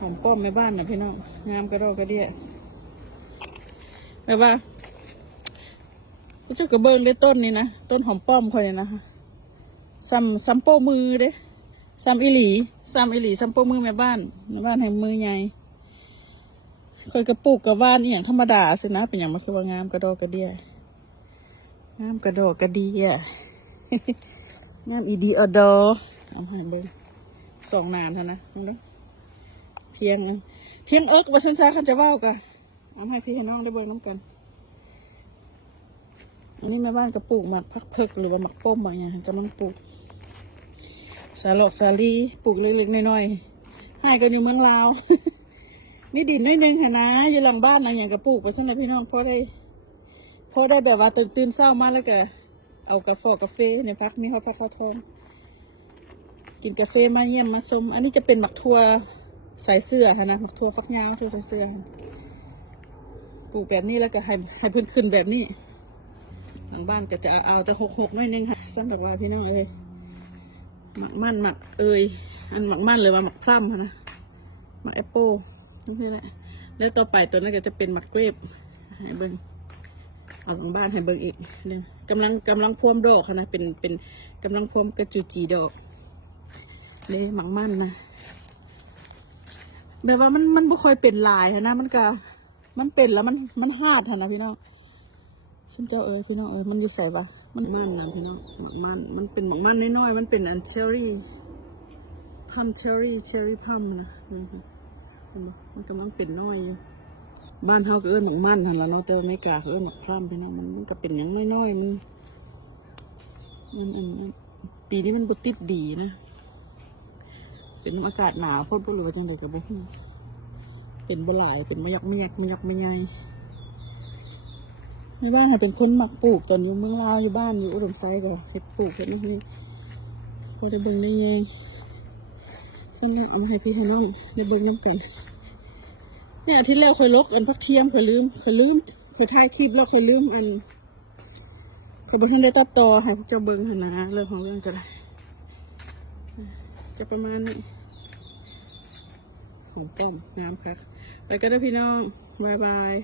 หอมป้อมแม่บ้านนะพี่น้องงามกระโดดกระเดี่ยแบบว่าเจ้ากระเบิงได้ต้นนี้นะต้นหอมป้อมคนนี้นะคะซัมโป้มือเด้ซัมอิหลีซัมโป้มือแม่บ้านให้มือใหญ่เคยกระปุกกระว่านอย่างธรรมดาสินะเป็นอย่างมันคือว่างามกระโดดกระเดี่ยงามกระโดดกระเดี่ยงามอีดีอดอเอาให้เบิ้งสองนานเท่านะน้องเพียงเอิกว่าสันซาคันจะว่าวกันเอาให้พี่ให้น้องได้เบิ้งน้ำกันอันนี้แม่บ้านกระปลูกหมักพักเพิกหรือว่าหมักป้มอะไรอย่างเงี้ยกำลังปลูกสาลอกสาลีปลูกเล็กๆน้อยๆให้กันอยู่เมืองลาว นี่ดินน้อยนึงค่ะนะอยู่หลังบ้านอะไรอย่างกระปลูกไปสักหน่อยพี่น้องพอได้แบบว่าตื่นเช้ามาแล้วก็เอากาแฟเนี่ยพักนี่เขาพักเขาทองกินกาแฟมาเยี่ยมมาชมอันนี้จะเป็นหมักทั่วใส่เสื้อค่ะนะหมักทั่วฟักยาวทั่วใส่เสื้อปลูกแบบนี้แล้วก็ให้พื้นขึ้นแบบนี้หลังบ้านก็จะเอาจะหกน้อยนึงค่ะสำหรับว่าพี่น้องหมักมันหมักอันหมักมันเลยว่าหมักพร่ำนะหมักแอปเปิลนี่แหละแล้วต่อไปตัวนั้นก็จะเป็นหมักเกรปให้เบิ้งเอาหลังบ้านให้เบิ้งอีกเนี่ยกำลังพวมดอกค่ะนะเป็นกำลังพวมกระจุจีดอกเลยหมักมันนะแบบว่ามันไม่ค่อยเป็นลายนะมันเป็นแล้วมันหาดนะพี่น้องฉันเจ้าพี่น้องมันอยู่ใส่ปะมันนะพี่น้องหมักมันเป็นหมักมันน้อยๆมันเป็นอันเชอรี่พัมเชอรี่พัมนะมันกำลังเป็นน้อยบ้านเขาก็หมักมันทันแล้วเนาะแต่ไม่กล้าเขาหมักพร่ำพี่น้องมันก็เป็นอย่างน้อยๆมันปีนี้มันบุติดดีนะเป็นอากาศหนาวพ่นหรือว่าจังไดกับบุ้งเป็นบลายเป็นไม่ยักไม่ใหญ่ในบ้านให้เป็นคนหมักปลูกตอนอยู่เมืองลาวอยู่บ้านอยู่อุดมไซก็เห็ดปลูกแบบนี้พอจะเบิ่งได้แยงซึ่งเอาให้พี่ให้น้องได้เบิ่งน้ำกันเนี่ยอาทิตย์แล้วเคยลกอันพักเทียมเคยลืมเคยถ่ายคลิปแล้วเคยลืมอันเขาบอกให้ได้ตัดต่อให้พวกเจ้าเบิ่งขนาดเรื่องของเรื่องก็ได้จะประมาณนี้ของป้อมน้ำค่ะไปก็ได้พี่น้องบาย